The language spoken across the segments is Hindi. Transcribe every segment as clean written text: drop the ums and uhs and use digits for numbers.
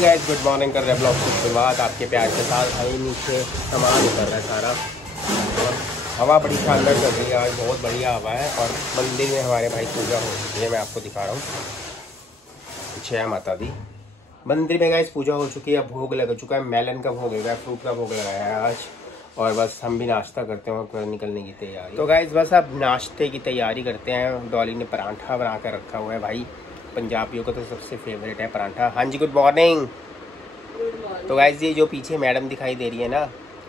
गाइस गुड मॉर्निंग कर रहे ब्लॉग की शुरुआत आपके प्यार के साथ। भाई नीचे सामान उतर रहा है सारा और हवा बड़ी शानदार चल रही है आज, बहुत बढ़िया हवा है। और मंदिर में हमारे भाई पूजा हो चुकी है, मैं आपको दिखा रहा हूँ। जय माता दी। मंदिर में गाइस पूजा हो चुकी है, भोग लग चुका है, मेलन का भोग है, फ्रूट का भोग लगाया है आज। और बस हम भी नाश्ता करते हैं और निकलने की तैयारी। तो गाइस बस अब नाश्ते की तैयारी करते हैं। डॉली ने परांठा बना कर रखा हुआ है, भाई पंजाबियों का तो सबसे फेवरेट है परांठा। हाँ जी गुड मॉर्निंग। तो गाइस ये जो पीछे मैडम दिखाई दे रही है ना,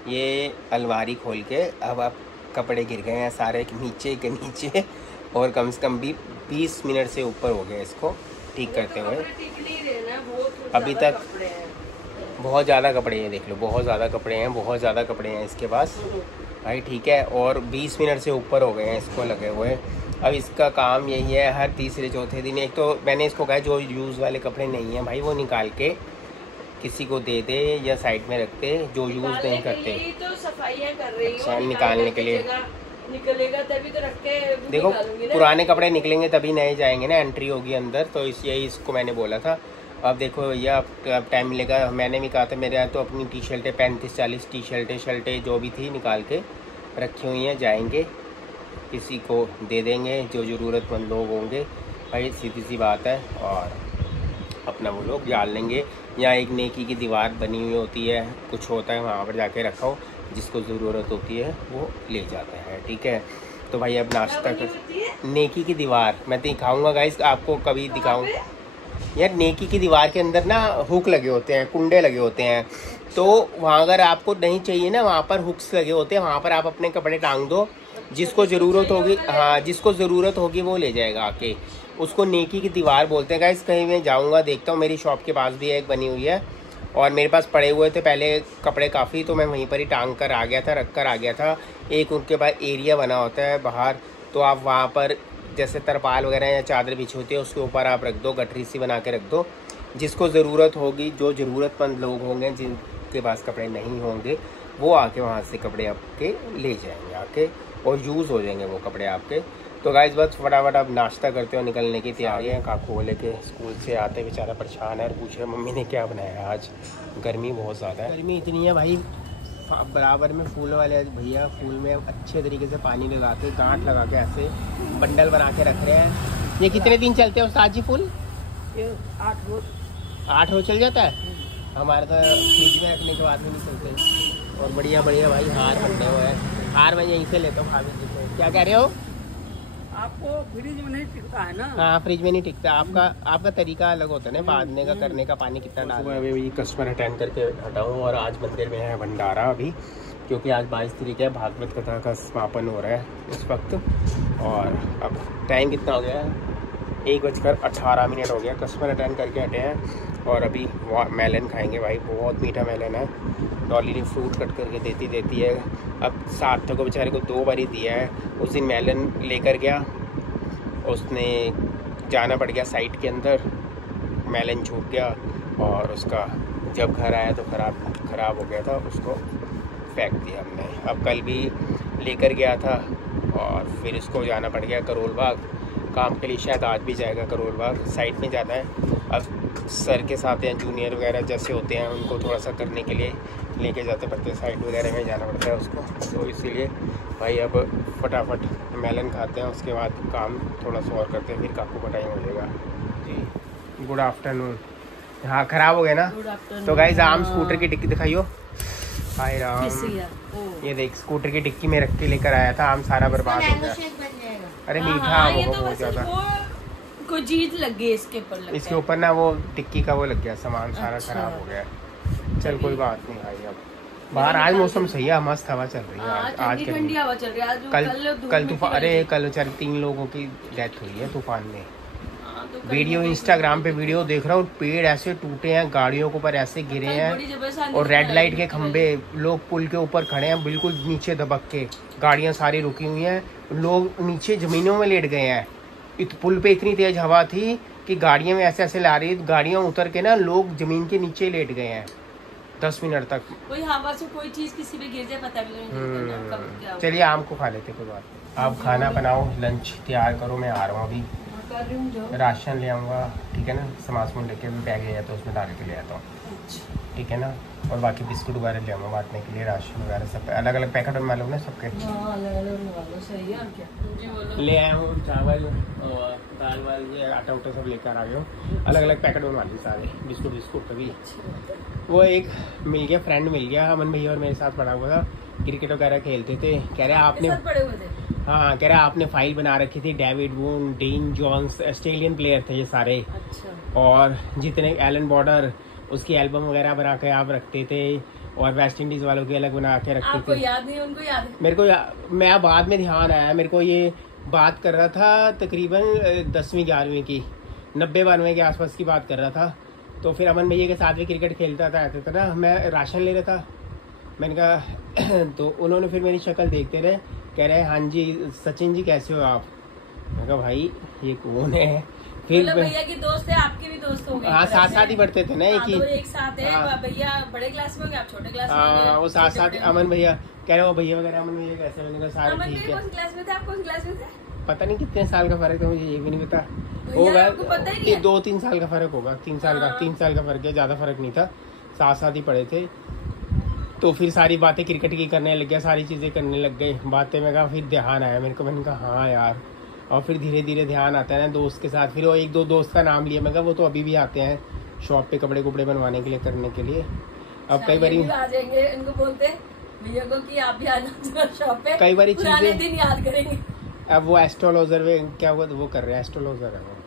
ये अलमारी खोल के अब आप कपड़े गिर गए हैं सारे नीचे के नीचे, और कम से कम भी 20 मिनट से ऊपर हो गए इसको ठीक करते हुए। अभी तक बहुत ज़्यादा कपड़े हैं, देख लो बहुत ज़्यादा कपड़े हैं, बहुत ज़्यादा कपड़े हैं इसके पास भाई, ठीक है। और 20 मिनट से ऊपर हो गए हैं इसको लगे हुए। अब इसका काम यही है, हर तीसरे चौथे दिन एक तो मैंने इसको कहा जो यूज़ वाले कपड़े नहीं हैं भाई वो निकाल के किसी को दे दे या साइड में रख दे, जो यूज़ नहीं करते। तो सफाइयाँ कर रही अच्छा, निकालने के लिए निकलेगा तभी तो रख के देखो, पुराने कपड़े निकलेंगे तभी नए जाएंगे ना, एंट्री होगी अंदर। तो यही इसको मैंने बोला था। अब देखो भैया अब टाइम मिलेगा, मैंने भी कहा था मेरे यहाँ तो अपनी टी शर्टें 35-40 टी शर्टें जो भी थी निकाल के रखी हुई हैं, जाएंगे किसी को दे देंगे जो ज़रूरतमंद लोग होंगे भाई, सीधी सी बात है। और अपना वो लोग डाल लेंगे। यहाँ एक नेकी की दीवार बनी हुई होती है, कुछ होता है वहाँ पर जाके रखो, जिसको ज़रूरत होती है वो ले जाता है, ठीक है। तो भाई अब नाश्ता कर, नेकी की दीवार मैं दिखाऊंगा गाइस आपको, कभी दिखाऊंगा यार। नेकी की दीवार के अंदर ना हुक लगे होते हैं, कुंडे लगे होते हैं, तो वहाँ अगर आपको नहीं चाहिए ना, वहाँ पर हुक्स लगे होते हैं, वहाँ पर आप अपने कपड़े टांग दो, जिसको ज़रूरत होगी, हाँ जिसको ज़रूरत होगी वो ले जाएगा आके। उसको नेकी की दीवार बोलते हैं गाइस। कहीं मैं जाऊँगा देखता हूँ, मेरी शॉप के पास भी एक बनी हुई है, और मेरे पास पड़े हुए थे पहले कपड़े काफ़ी, तो मैं वहीं पर ही टांग कर आ गया था, रख कर आ गया था। एक उनके पास एरिया बना होता है बाहर, तो आप वहाँ पर जैसे तरपाल वगैरह या चादर बिछी होती है उसके ऊपर आप रख दो, गठरी सी बना के रख दो, जिसको ज़रूरत होगी, जो ज़रूरतमंद लोग होंगे जिनके पास कपड़े नहीं होंगे वो आके वहाँ से कपड़े आपके ले जाएंगे आके, और यूज़ हो जाएंगे वो कपड़े आपके। तो गाइस बस फटाफट अब नाश्ता करते हो, निकलने की तैयारी है। काकू को लेके स्कूल से आते बेचारा परेशान है, पूछे मम्मी ने क्या बनाया आज। गर्मी बहुत ज़्यादा है, गर्मी इतनी है भाई, बराबर में फूल वाले भैया फूल में अच्छे तरीके से पानी लगा के, गांठ लगा के ऐसे बंडल बना के रख रहे हैं। ये कितने दिन चलते हैं उस्ताद जी फूल? 8 रोज चल जाता है। हमारे तो फ्रिज में रखने के बाद में नहीं चलते। और बढ़िया बढ़िया भाई हार बनने हुए हैं, हार मैं यहीं से लेता हूँ। हाफिज जी को क्या कह रहे हो? आपको फ्रिज में नहीं टिकता है ना? हाँ फ्रिज में नहीं टिकता, आपका तरीका अलग होता है ना, बांधने का, करने का, पानी कितना डालना है। अभी कस्टमर अटेंड करके हटा हूँ, और आज मंदिर में है भंडारा अभी, क्योंकि आज 22 तारीख है, भागवत कथा का समापन हो रहा है इस वक्त। और अब टाइम कितना हो गया है? 1:18 हो गया। कस्टमर अटेंड करके हटे हैं, और अभी मेलन खाएंगे भाई, बहुत मीठा मेलन है। डॉली ने फ्रूट कट करके देती है। अब सार्थक को बेचारे को 2 बार ही दिया है। उस दिन मेलन लेकर गया, उसने जाना पड़ गया साइट के अंदर, मेलन छूट गया, और उसका जब घर आया तो ख़राब हो गया था, उसको फेंक दिया हमने। अब कल भी लेकर गया था, और फिर इसको जाना पड़ गया करोल बाग काम के लिए, शायद आज भी जाएगा करोल बाग, साइट में जाना है। अब सर के साथ या जूनियर वगैरह जैसे होते हैं उनको थोड़ा सा करने के लिए लेके जाते पड़ते हैं, साइट वगैरह में जाना पड़ता है उसको। तो इसीलिए भाई अब फटाफट मेलन खाते हैं, उसके बाद काम थोड़ा सा और करते हैं, फिर काकू का टाइम हो जाएगा जी। Good afternoon. हाँ ख़राब हो गया ना, तो गाइस आम स्कूटर की डिक्की दिखाइयो। हाय राम, ये देख स्कूटर की डिक्की में रख के लेकर आया था, आम सारा बर्बाद हो गया। अरे मीठा आम होगा बहुत ज़्यादा, कोई चीज लग गई इसके ऊपर ना, वो टिक्की का वो लग गया, सामान सारा खराब हो गया। चल कोई बात नहीं भाई, अब बाहर आज मौसम सही है, मस्त हवा चल रही है आज ठंडी हवा चल रही है। कल तूफान, अरे कल 3 लोगों की डेथ हुई है तूफान में। वीडियो इंस्टाग्राम पे वीडियो देख रहा हूँ, पेड़ ऐसे टूटे हैं, गाड़ियों के ऊपर ऐसे गिरे हैं, और रेड लाइट के खंभे, लोग पुल के ऊपर खड़े हैं बिल्कुल नीचे दबक के, गाड़ियाँ सारी रुकी हुई हैं, लोग नीचे जमीनों में लेट गए हैं। पुल पे इतनी तेज हवा थी कि गाड़ियाँ में ऐसे ला रही, गाड़ियाँ उतर के ना लोग जमीन के नीचे लेट गए हैं 10 मिनट तक। कोई हवा से कोई चीज किसी पे गिर जाए पता भी नहीं। चलिए आम को खा लेते, कोई बात। आप खाना बनाओ, लंच तैयार करो, मैं आ रहा हूँ अभी। कर रही हूँ जो राशन ले आऊँगा, ठीक है ना, सामान सुन लेके बैग ले आता हूँ, उसमें डाल के ले आता हूँ, ठीक है ना। और बाकी बिस्कुट वगैरह ले आऊँगा बांटने के लिए, राशन वगैरह सब अलग अलग पैकेट बनवा लो ना सबके। अलग अलग बनवा लो, सही है। और क्या ले आया हूँ, चावल और दाल वाल, ये आटा उटा सब लेकर आ गया हूँ, अलग अलग पैकेट बनवा लिए सारे, बिस्कुट बिस्कुट का भी। वो एक मिल गया, फ्रेंड मिल गया, अमन भैया और मेरे साथ पढ़ा हुआ था, क्रिकेट वगैरह खेलते थे। कह रहे आपने पढ़े हुए थे? हाँ, कह रहे आपने फाइल बना रखी थी, David Boon, Dean Jones, Australian player थे ये सारे। अच्छा। और जितने एलन बॉर्डर, उसकी एल्बम वगैरह बना के आप रखते थे, और वेस्ट इंडीज वालों की अलग बना के रखते आपको थे। याद नहीं, उनको याद है? मेरे को मैं बाद में ध्यान आया, मेरे को ये बात कर रहा था तकरीबन 10वीं 11वीं की, 90-92 के आसपास की बात कर रहा था। तो फिर अमन भैया के साथ भी क्रिकेट खेलता था, ऐसा था ना। मैं राशन ले रहा था, मैंने कहा तो उन्होंने फिर मेरी शक्ल देखते रहे, कह रहे हाँ जी सचिन जी कैसे हो आप। मैं कहा भाई ये कौन है। फिर भैया की दोस्त है, आपके भी दोस्त हो गए? हाँ, साथ साथ ही पढ़ते थे ना, एक साथ है। भैया बड़े क्लास में हो गए, आप छोटे क्लास में हो गए? वो साथ साथ। अमन भैया कह रहे हो, भैया वगैरह अमन भैया कैसे, मैंने कहा सारे ठीक है। कौन क्लास में थे आप? कौन क्लास में थे? पता नहीं कितने साल का फर्क है, मुझे ये भी नहीं पता। आपको पता ही नहीं है? 2-3 साल का फर्क होगा, 3 साल का 3 साल का फर्क है, ज्यादा फर्क नहीं था, साथ साथ ही पढ़े थे। तो फिर सारी बातें क्रिकेट की करने लग गया, सारी चीजें करने लग गए, बातें में कहा, फिर ध्यान आया मेरे को, मैंने कहा हाँ यार। और फिर धीरे धीरे ध्यान आता है ना दोस्त के साथ। फिर वो 1-2 दोस्त का नाम लिया, मैं कहा वो तो अभी भी आते हैं शॉप पे कपड़े कुपड़े बनवाने के लिए, करने के लिए। अब कई बार आ जाएंगे, इनको बोलते भैया को कि आप भी आ जाओ शॉप पे, कई बार पुराने दिन याद करेंगे। अब वो एस्ट्रोलॉजर में क्या हुआ, वो कर रहे हैं, एस्ट्रोलॉजर है वो।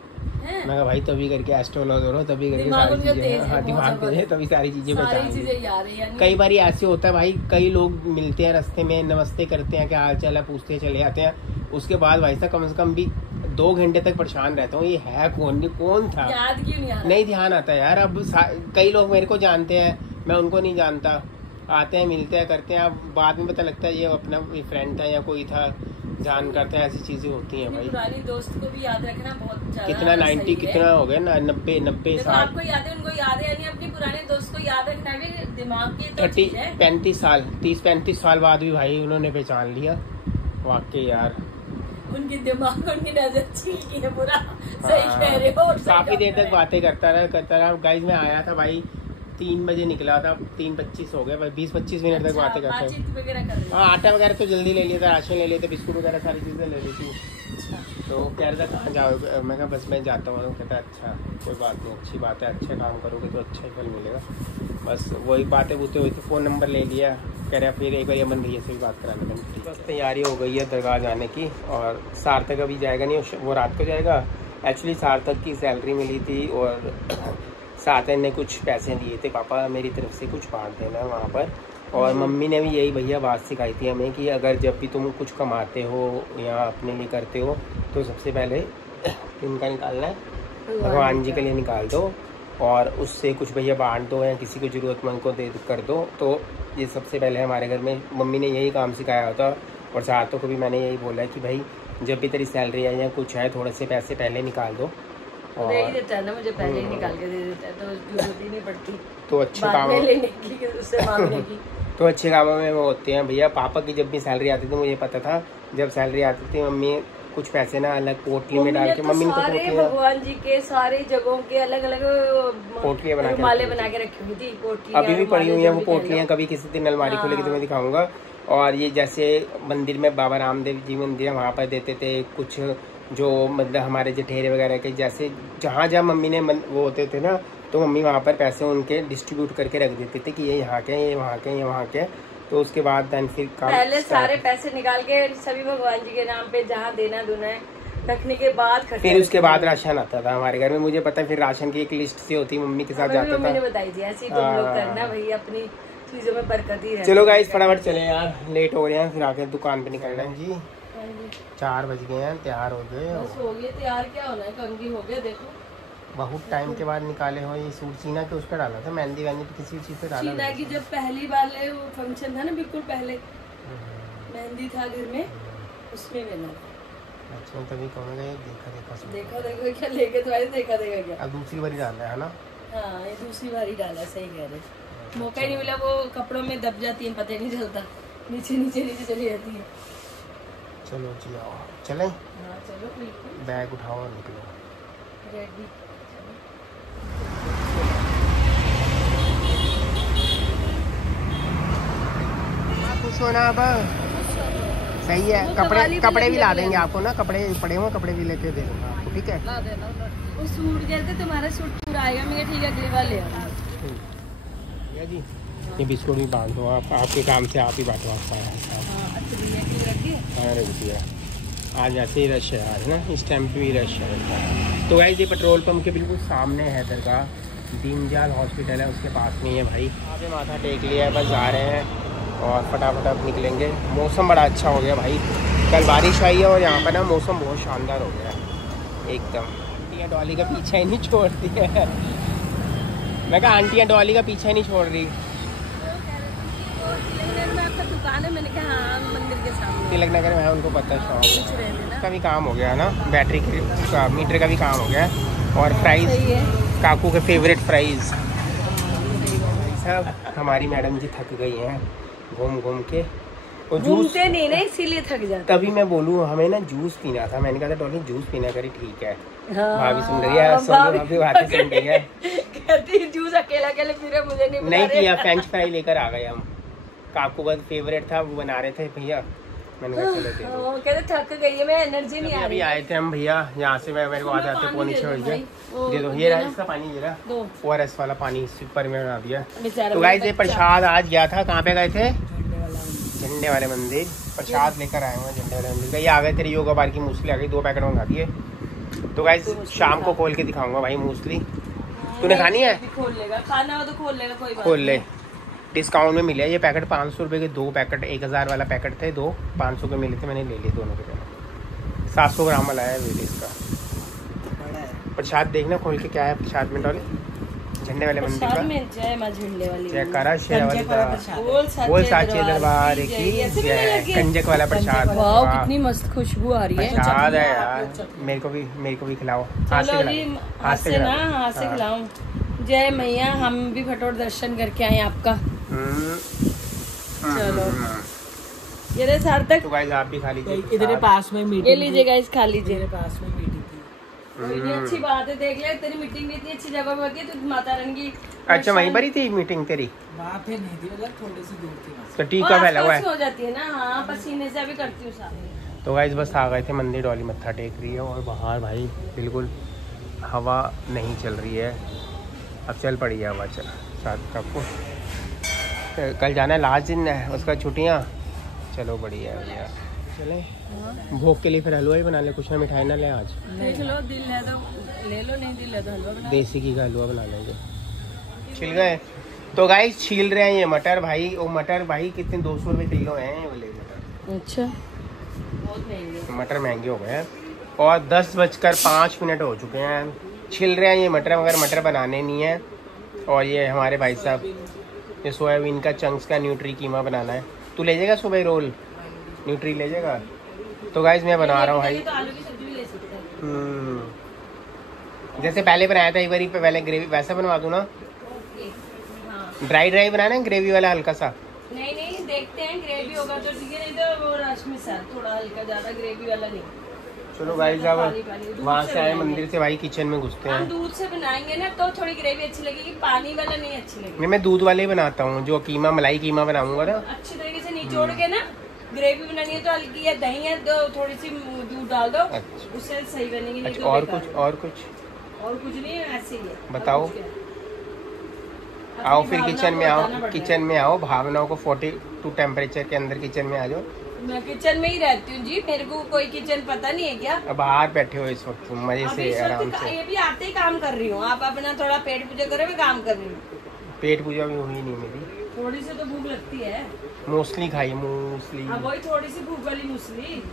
मैं कहा भाई तभी करके एस्ट्रोलॉजर हो, तभी करके सारी चीजें, हाँ दिमाग तेज है, तभी सारी चीजें पहचान। कई बार ऐसे होता है भाई, कई लोग मिलते हैं रास्ते में, नमस्ते करते हैं, क्या हाल चाल है पूछते चले जाते हैं, उसके बाद भाई साहब कम से कम भी 2 घंटे तक परेशान रहता हूँ, ये है कौन था, याद क्यों नहीं आता? नहीं ध्यान आता यार। अब कई लोग मेरे को जानते हैं, मैं उनको नहीं जानता, आते हैं मिलते हैं करते हैं, अब बाद में पता लगता है ये अपना फ्रेंड था या कोई था, जान करते हैं, ऐसी चीजें होती हैं भाई। पुरानी दोस्त को भी याद रखना बहुत ज्यादा कितना 90 कितना हो गया ना, 90 साल। आपको याद है, उनको याद है, यानी अपने पुराने दोस्त को याद रखना भी दिमाग की 35 साल 30-35 साल बाद भी भाई उन्होंने पहचान लिया, वाकई यार। उनकी दिमाग, उनकी नजर छील है पूरा। सही कह रहे हो। काफी देर तक बातें करता रहा। गाइस मैं आया था भाई 3 बजे निकला था, 3:25 हो गए भाई, 20-25 मिनट तक बातें करते हैं। हाँ, आटा वगैरह तो जल्दी ले लिया था, राशन ले लेते, बिस्कुट वगैरह सारी चीजें ले ली थी। तो कह रहा था कहाँ जाओगे, मैं कहा बस मैं जाता हूँ। कहता अच्छा कोई बात नहीं, अच्छी बात है, अच्छा काम करोगे तो अच्छा फल मिलेगा। बस वही बातें बूते हुई थी, फ़ोन नंबर ले लिया। कह रहा फिर एक बार अमन भैया से भी बात कराने में। बस तैयारी हो गई है दरगाह जाने की, और सार्थक अभी जाएगा नहीं, वो रात को जाएगा। एक्चुअली सार्थक की सैलरी मिली थी और सार्थक ने कुछ पैसे दिए थे, पापा मेरी तरफ से कुछ बांट देना वहाँ पर। और मम्मी ने भी यही भैया बात सिखाई थी हमें कि अगर जब भी तुम कुछ कमाते हो या अपने लिए करते हो तो सबसे पहले इनका निकालना है, भगवान जी के लिए निकाल दो, और उससे कुछ भैया बांट दो या किसी को ज़रूरतमंद को दे कर दो। तो ये सबसे पहले हमारे घर में मम्मी ने यही काम सिखाया होता। और सार्थक को भी मैंने यही बोला है कि भाई जब भी तेरी सैलरी है या कुछ है, थोड़े से पैसे पहले निकाल दो। और दे ही देता है ना, मुझे पहले ही निकाल के दे देता है, तो जरूरत ही नहीं पड़ती तो अच्छे कामों लेने की, उससे मांगने की। तो अच्छे कामों में वो होते हैं भैया। पापा की जब भी सैलरी आती थी मुझे पता था, जब सैलरी आती थी मम्मी कुछ पैसे ना अलग पोटली में डाल के, मम्मी ने तो सारे भगवान जी के सारे जगहों के अलग अलग पोटलियाँ बना के माले बना के रखी हुई थी। पोटलियाँ अभी भी पड़ी हुई है वो पोटलियाँ, कभी किसी दिन अलमारी खोलेगी तो मैं दिखाऊंगा। और ये जैसे मंदिर में बाबा रामदेव जी मंदिर है, वहाँ पर देते थे कुछ, जो मतलब हमारे जठेरे वगैरह के, जैसे जहाँ जहाँ मम्मी ने वो होते थे ना, तो मम्मी वहाँ पर पैसे उनके डिस्ट्रीब्यूट करके रख देते थे कि ये यहाँ के, ये वहाँ के, ये वहाँ के। तो उसके बाद फिर पहले सारे पैसे निकाल के सभी भगवान जी के नाम पे जहाँ देना दूना है रखने के बाद, फिर उसके बाद राशन आता था हमारे घर में। मुझे पता है, फिर राशन की एक लिस्ट सी होती, मम्मी के साथ जाता था। मैंने बताई थी ऐसी, तुम लोग करना भाई, अपनी चीजों में बरकत ही रहे। चलो गाइस फटाफट चले यार, लेट हो रहे हैं, फिर आके दुकान पे निकलना है जी। 4 बज गए हैं, तैयार हो गए। हो गए तैयार, क्या होना है, कंघी हो गया। देखो बहुत टाइम के बाद निकाले हो ये सूट। चीना के उस पर डाला था, मेहंदी वहंदी तो किसी चीज़ पे डाला। चीना की जब पहली वाले वो फंक्शन था ना, बिल्कुल पहले मेहंदी था घर में, उसमें लेना था। अच्छा तभी कहूँगा ये देखा क्या लेके तो आए, देखा क्या। अब दूसरी बारी डालना है ना? हाँ ये दूसरी बारी डाला, सही कह रहे। मौका ही नहीं मिला, वो कपड़ों में दब जाती है, पता ही नहीं चलता, नीचे नीचे नीचे चली जाती है। चलो जी आओ चलें। हाँ चलो, बैग उठाओ और निकलो। रेडी। खुश होना अब सही है। कपड़े भी ला देंगे आपको ना, कपड़े पड़े हुए कपड़े भी लेके दे दूंगा आपको, ठीक है। वो सूट कहते तुम्हारा सूट पूरा आएगा, मैं ठीक है अगली बार ले आऊंगा जी। ये बिस्कुट भी बांट दो आप, आपके काम से आप ही बांटो आपका। हाँ रख दिया। आज ऐसे ही रश है आज ना, इस टाइम पे भी रश है। तो गाइस ये पेट्रोल पंप के बिल्कुल सामने है दरगाह, दीनदयाल हॉस्पिटल है उसके पास में ही है भाई। यहाँ पे माथा टेक लिया है, बस जा रहे हैं और फटाफट अब निकलेंगे। मौसम बड़ा अच्छा हो गया भाई, कल बारिश आई है और यहाँ पर ना मौसम बहुत शानदार हो गया है एकदम। आंटियाँ डॉली का पीछा ही नहीं छोड़ती है। मैं कहा आंटियाँ डॉली का पीछा ही नहीं छोड़ रही। दुकान है, मैंने कहा हाँ मंदिर के सामने तिलक नगर में है, उनको पता शौक का भी काम हो गया ना, बैटरी का मीटर का भी काम हो गया। और फ्राइज काकू के फेवरेट फ्राइज सब। हमारी मैडम जी थक गई हैं घूम घूम के, और जूस नहीं ना इसीलिए थक जाते। तभी मैं बोलूँ हमें ना जूस पीना था, मैंने कहा था डॉली जूस पीना करी, ठीक है। हाँ, भाभी सुन रही है, भाभी बातें सुन रही है, कहती जूस अकेला अकेले पी रहे, मुझे नहीं किया। फ्रेंच फ्राई लेकर आ गए हम, काकू का फेवरेट था वो बना रहे थे भैया, मैंने कहा चलो दे दो। कहते थक गई है, मैं एनर्जी नहीं आ रही। अभी आए थे हम भैया यहाँ से, मेरे को आते आते पौनी 6 बजे। दे दो ये रहा इसका पानी, ये रहा ORS वाला पानी सुपर में बना दिया। तो गाइस ये प्रसाद आज गया था, कहाँ पे गए थे? झंडे वाले मंदिर। प्रसाद लेकर आए हुए झंडे वाले मंदिर का। ये आ गए तेरी योगा बार की मूसली आ गई, 2 पैकेट मंगा दिए। तो गाइस शाम को खोल के दिखाऊंगा भाई मूसली। तूने खानी है? खोल लेगा, खाना हो तो खोल लेगा, कोई बात खोल ले। डिस्काउंट में मिले ये पैकेट 500 रुपये के 2 पैकेट, 1000 वाला पैकेट थे, 2 500 के मिले थे, मैंने ले लिए दोनों के दोनों। 700 ग्राम वाला है वेट इसका। प्रसाद देखना खोल के क्या है प्रसाद में डॉली, झंडे वाले मंदिर का। झंडे वाली जय करा शेर वाली बोल साचे दरबार की जय। कंजक वाला प्रसाद, कितनी मस्त खुशबू आ रही है। प्रसाद है यार, मेरे को भी खिलाओ। हाथ से खिलाऊं। जय मैया, हम भी फटोट दर्शन करके आए आपका। चलो ये रहे सार्थक। तो गाइस आप भी खा लीजिए, इधर पास में मीटिंग, ये लीजिए गाइस खा लीजिए। पास में मीटिंग थी, अच्छी बात है। देख ले तेरी मीटिंग भी इतनी अच्छी जगह पे होती है, तो माता रानी की। अच्छा वहीं पर ही थी मीटिंग तेरी? वहाँ पे नहीं थी, मतलब थोड़ी सी दूर थी। तो टीका फैला हुआ है, हो जाती है ना। हाँ पसीने से अभी करती हूँ साथ। तो गाइस बस आ गए थे मंदिर, डॉली मत्था टेक रही है और बाहर भाई बिल्कुल हवा नहीं चल रही है। अब चल पड़ी है हवा, चल साथ आपको। कल जाना है, लास्ट दिन है उसका छुट्टियाँ। चलो बढ़िया है भैया, चले भोग के लिए फिर हलवा ही बना ले, कुछ ना मिठाई ना ले आज। देख लो दिल है तो ले लो, नहीं दिल है तो हलवा बना। देसी घी का हलवा बना लेंगे। छिल गए तो गाइस छील रहे हैं ये मटर भाई। वो मटर भाई कितने 200 रुपये किलो हैं ये वाले मटर। अच्छा बहुत महंगे मटर, महंगे हो गए हैं। और 10:05 हो चुके हैं। छिल रहे हैं ये मटर, मगर मटर बनाने नहीं है। और ये हमारे भाई साहब ये सोयाबीन का चंक्स का न्यूट्री कीमा बनाना है। तू ले जाएगा सुबह रोल न्यूट्री ले जाएगा? तो गाइस मैं बना रहा हूँ भाई। तो आलू की सब्जी भी ले सकते हैं। जैसे पहले बनाया था एक बारी, पहले ग्रेवी वैसा बनवा दूँ ना? ड्राई बनाना है, ग्रेवी वाला हल्का सा? नहीं देखते हैं, ग्रेवी होगा तो ठीक है, नहीं तो वो रस में सा थोड़ा हल्का, ज्यादा ग्रेवी वाला नहीं। चलो गाइस अब वहाँ से आए मंदिर से भाई, किचन में घुसते हैं। हम दूध से बनाएंगे ना तो थोड़ी ग्रेवी अच्छी लगेगी, पानी वाला नहीं अच्छी लगेगी। नहीं मैं दूध वाले ही बनाता हूँ, जो कीमा मलाई कीमा बनाऊंगा ना, अच्छी तरीके से निचोड़ के ना। ग्रेवी बनानी है तो हल्की है, दही है तो थोड़ी सी दूध डाल दो। अच्छा। उससे सही बनेगी। अच्छा, तो और कुछ नहीं है, ऐसे ही है। बताओ। आओ फिर किचन में आओ, भावनाओं को 42 टेम्परेचर के अंदर किचन में आ जाओ। मैं किचन में ही रहती हूँ जी, मेरे को कोई किचन पता नहीं है क्या। अब बाहर बैठे हो इस वक्त मजे से आराम से। ये भी आते ही काम कर रही हूँ, आप अपना थोड़ा पेट पूजा करो, मैं काम कर रही हूँ। पेट पूजा भी हुई नहीं मेरी, थोड़ी सी तो भूख लगती है। मूसली खाई, मूसली। वही थोड़ी सी भूख वाली मूसली।